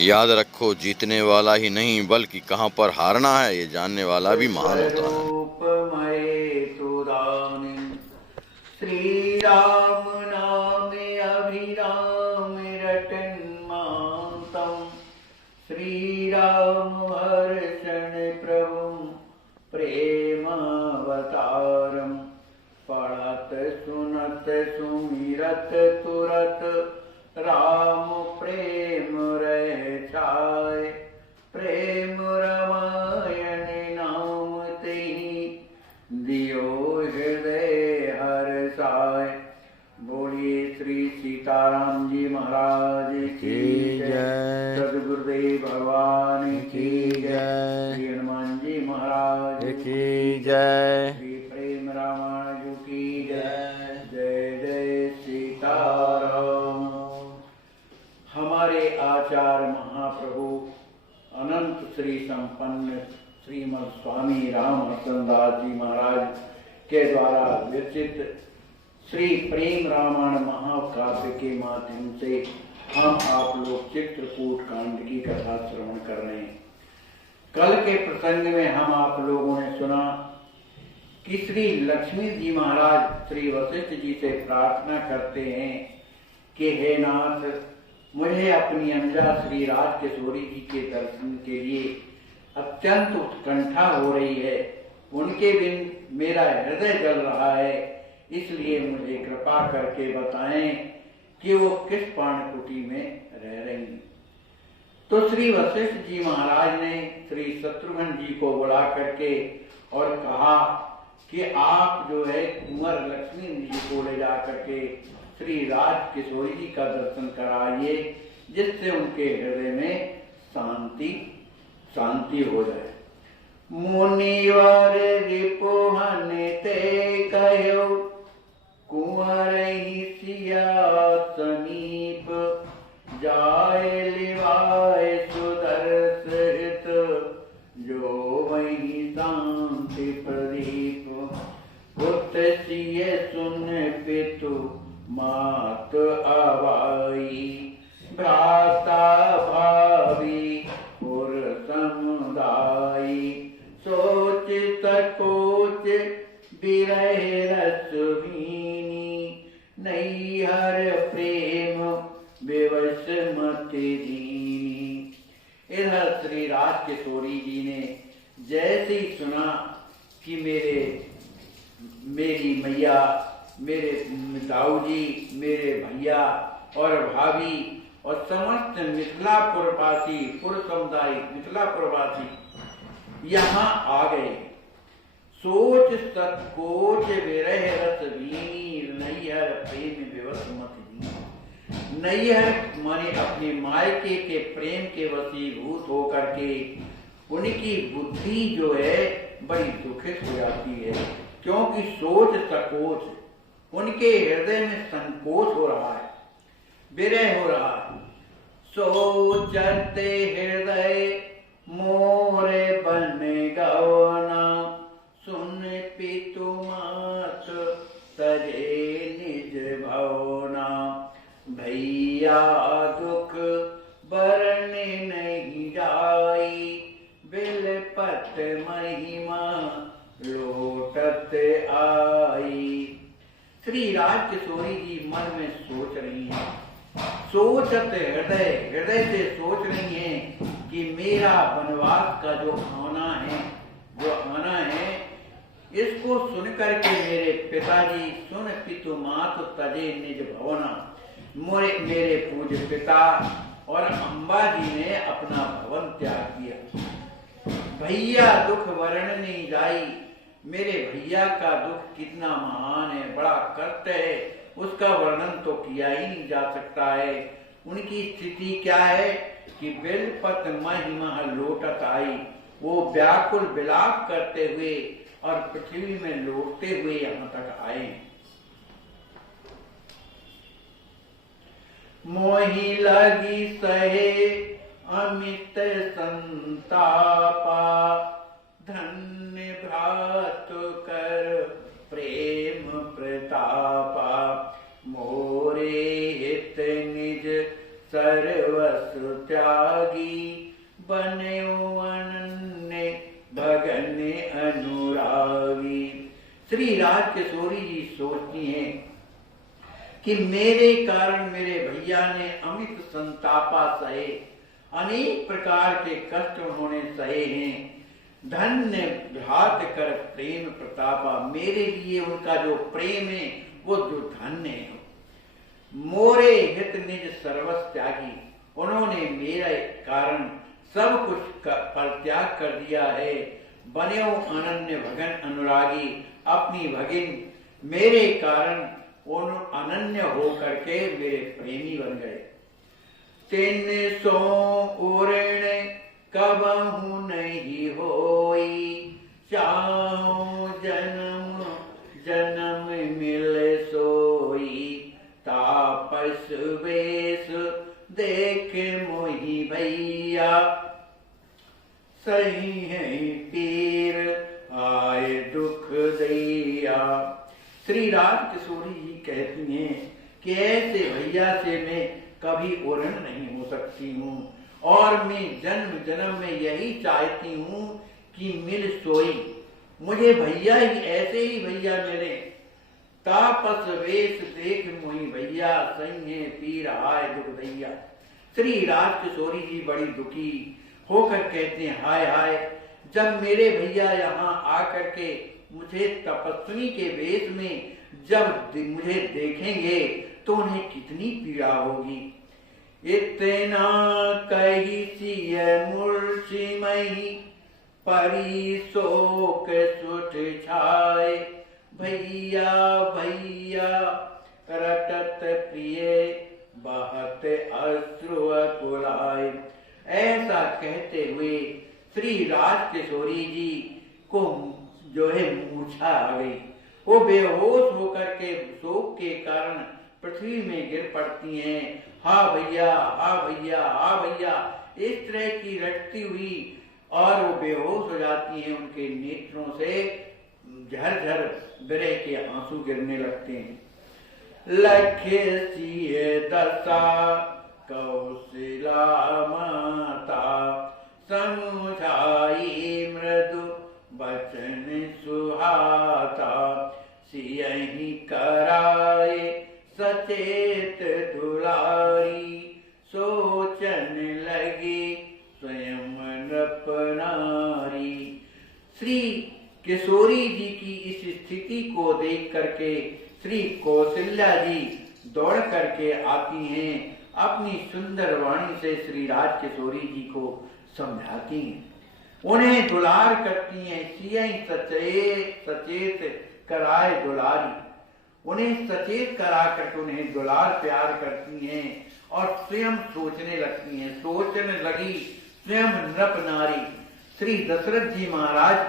याद रखो, जीतने वाला ही नहीं बल्कि कहाँ पर हारना है ये जानने वाला भी महान होता है। श्री राम नाम अभिराम रटन मातम। श्री राम हर्षण प्रभु प्रेमावतारम। पढ़त सुनत सुमिरत तुरत राम प्रेम रह छाय। प्रेम रामायण नाम तेहि दियो हृदय हर्षाय। बोलिए श्री सीताराम जी महाराज की जय। सद्गुरुदेव भगवान की जय। श्री हनुमान जी महाराज की जय। श्री प्रेम रामायण की जय। जय जय सीताराम। हमारे आचार्य महाप्रभु अनंत श्री संपन्न श्रीमद स्वामी राम हर्षदास जी महाराज के द्वारा विरचित श्री प्रेम रामायण महाकाव्य के माध्यम से हम आप लोग चित्रकूट कांड की कथा श्रवण कर रहे हैं। कल के प्रसंग में हम आप लोगों ने सुना कि श्री लक्ष्मी जी महाराज श्री वशिष्ठ जी से प्रार्थना करते हैं कि हे नाथ, मुझे अपनी अनुजा श्री राजकिशोरी जी के दर्शन के लिए अत्यंत उत्कंठा हो रही है। उनके बिन मेरा हृदय जल रहा है, इसलिए मुझे कृपा करके बताएं कि वो किस पर्णकुटी में रह रही हैं। तो श्री वशिष्ठ जी महाराज ने श्री शत्रुघ्न जी को बुला करके और कहा कि आप जो है कुंवर लक्ष्मी जी को ले जा करके श्री राजकिशोरी जी का दर्शन कराइए, जिससे उनके हृदय में शांति हो जाए। मुनिवर रिपुहन ते कहो कुंवर ही सिया समीप। जाय लिवाय सुदर्शित जो वही शांति प्रदीप। पुत सिय सुन पितु मात आवाई। भ्राता भावी पुर समुदायी। सोच सकोच बिरह रस भीनी। नैहर प्रेम विवश मति दीनी। इधर श्री राजकिशोरी जी ने जैसे ही सुना कि मेरी मैया, मेरे दाऊ जी, मेरे भैया और भाभी और समस्त मिथिलापुरवासी, पुर समुदाय मिथिलापुरवासी यहाँ आ गए। सोच सतकोच विरह रस भीनी। नैहर प्रेम विवश मति दीनी। नैहर माने अपने मायके के प्रेम के वशीभूत होकर के उनकी बुद्धि जो है बड़ी दुखित हो जाती है, क्योंकि सोच सकोच, उनके हृदय में संकोच हो रहा है, विरह हो रहा है। सोचते हृदय मोरे बन गवना। सुन पितु मात तजे निज भवना। भैया दुख बरन नहीं जाई। बिलपत महिमा लोटत आई। श्री राजकिशोरी जी मन में सोच रही हैं, सोचत हृदय से सोच रही हैं कि मेरा वनवास का जो आना है, इसको सुनकर के मेरे पिताजी सुन पितु मातु तजे निज भवना। मेरे पूज्य पिता और अम्बा जी ने अपना भवन त्याग किया। भैया दुख वर्ण नहीं जाई। मेरे भैया का दुख कितना महान है, बड़ा कष्ट है, उसका वर्णन तो किया ही नहीं जा सकता है। उनकी स्थिति क्या है कि बिलपत महिमा लोटत आई। वो व्याकुल विलाप करते हुए और पृथ्वी में लौटते हुए यहाँ तक आए। मोहि लगी सहे अमित संतापा। धन्य भ्रात कर प्रेम प्रतापा। मोरे हित निज सर्वस्व त्यागी बन्यो अनन्य भगन अनुरागी। श्री राजकिशोरी जी सोचती हैं कि मेरे कारण मेरे भैया ने अमित संतापा सहे, अनेक प्रकार के कष्ट उन्होंने सहे हैं। धन्य भ्रात कर प्रेम प्रतापा, मेरे लिए उनका जो प्रेम है वो जो धन्य है। मोरे हित निज सर्वस्व त्यागी, उन्होंने मेरे कारण सब कुछ परित्याग कर दिया है। बन्यो अनन्य भगन अनुरागी, अपनी भगिन मेरे कारण उन अनन्य हो करके मेरे प्रेमी बन गए। तिन सो उरण कबहु नहीं होई, चाहूं जन्म जन्म मिल सोई। तापस वेश देख मोहि भैया, सही है पीर आए दुख दैया। श्री राजकिशोरी जी कहती हैं कि ऐसे भैया से मैं कभी उरण नहीं हो सकती हूँ, और मैं जन्म जन्म में यही चाहती हूँ कि मिल सोई, मुझे भैया ही ऐसे ही भैया मिले। तापस वेश देख मोहि भैया, सही है पीर आए दुख दैया। श्री राजकिशोरी जी बड़ी दुखी होकर कहते हैं, हाय हाय, जब मेरे भैया यहाँ आकर के मुझे तपस्वी के वेश में जब मुझे देखेंगे तो उन्हें कितनी पीड़ा होगी। इतना कही सिय मूर्छि मही, परी शोक सुठ छाए। भैया भैया रटत प्रिय, बहत अश्रु कुलाए। ऐसा कहते हुए श्री राजकिशोरी जी को जो है मूर्छा आ गई। वो बेहोश होकर के शोक के कारण पृथ्वी में गिर पड़ती हैं। हा भैया, हा भैया, हा भैया, इस तरह की रटती हुई और वो बेहोश हो जाती हैं। उनके नेत्रों से झरझर विरह के आंसू गिरने लगते हैं। लखे सिए दशा कौशिला माता, समझाई मृदु बचन सुहाता। सियहि कराए सचेत दुलारी, सोचन लगी स्वयं नृप नारी। श्री किशोरी जी की इस स्थिति को देख करके श्री कौशल्या जी दौड़ करके आती हैं, अपनी सुंदर वाणी से श्री राजकिशोरी जी को समझाती हैं, उन्हें दुलार करती हैं। सियहि सचेत कराए दुलारी, उन्हें सचेत करा करके उन्हें दुलार प्यार करती हैं और स्वयं सोचने लगती हैं। सोचने लगी स्वयं नृप नारी। श्री दशरथ जी महाराज